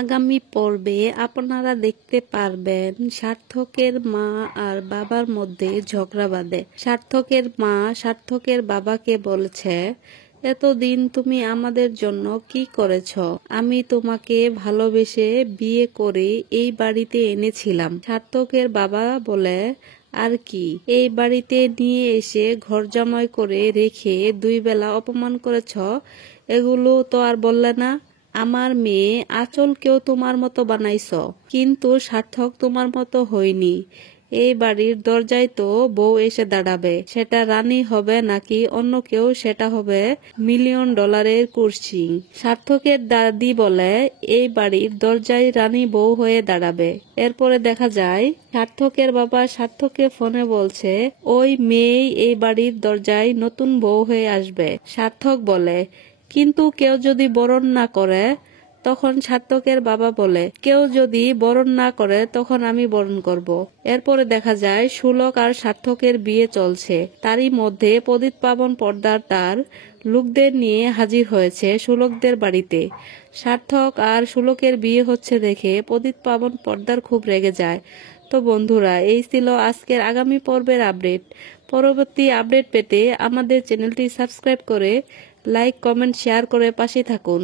আগামী পর্বে আপনারা দেখতে পারবেন সার্থকের মা আর বাবার মধ্যে ঝগড়া বাঁধে। সার্থকের মা সার্থকের বাবাকে বলছে, এতদিন তুমি আমাদের জন্য কি করেছ? আমি তোমাকে ভালোবেসে বিয়ে করে এই বাড়িতে এনেছিলাম। সার্থকের বাবা বলে, আর কি, এই বাড়িতে নিয়ে এসে ঘর জামাই করে রেখে 2 বেলা অপমান করেছ, এগুলো তো আর বললে না। আমার মেয়ে আঁচলকেও তোমার মতো বানাইছ, কিন্তু সার্থক তোমার মতো হয়নি। এই বাড়ির দরজায় তো বউ এসে দাঁড়াবে, সেটা রানী হবে নাকি অন্য কেউ, সেটা হবে $1 মিলিয়ন কুর্সি। সার্থকের দাদি বলে, এই বাড়ির দরজায় রানী বউ হয়ে দাঁড়াবে। এরপরে দেখা যায় সার্থকের বাবা সার্থককে ফোনে বলছে, ওই মেয়েই এই বাড়ির দরজায় নতুন বউ হয়ে আসবে। সার্থক বলে, কিন্তু কেউ যদি বরণ না করে? তখন সার্থকের বাবা বলে, কেউ যদি বরণ না করে তখন আমি বরণ করব। এরপরে দেখা যায় সুলক আর সার্থকের বিয়ে চলছে। তারই মধ্যে প্রদীপ পাবন পর্দার তার লোকদের নিয়ে হাজির হয়েছে সুলকদের বাড়িতে। সার্থক আর সুলকের বিয়ে হচ্ছে দেখে প্রদীপ পাবন পর্দার খুব রেগে যায়। তো বন্ধুরা, এই ছিল আজকের আগামী পর্বের আপডেট। পরবর্তী আপডেট পেতে আমাদের চ্যানেলটি সাবস্ক্রাইব করে লাইক, কমেন্ট, শেয়ার করে পাশে থাকুন।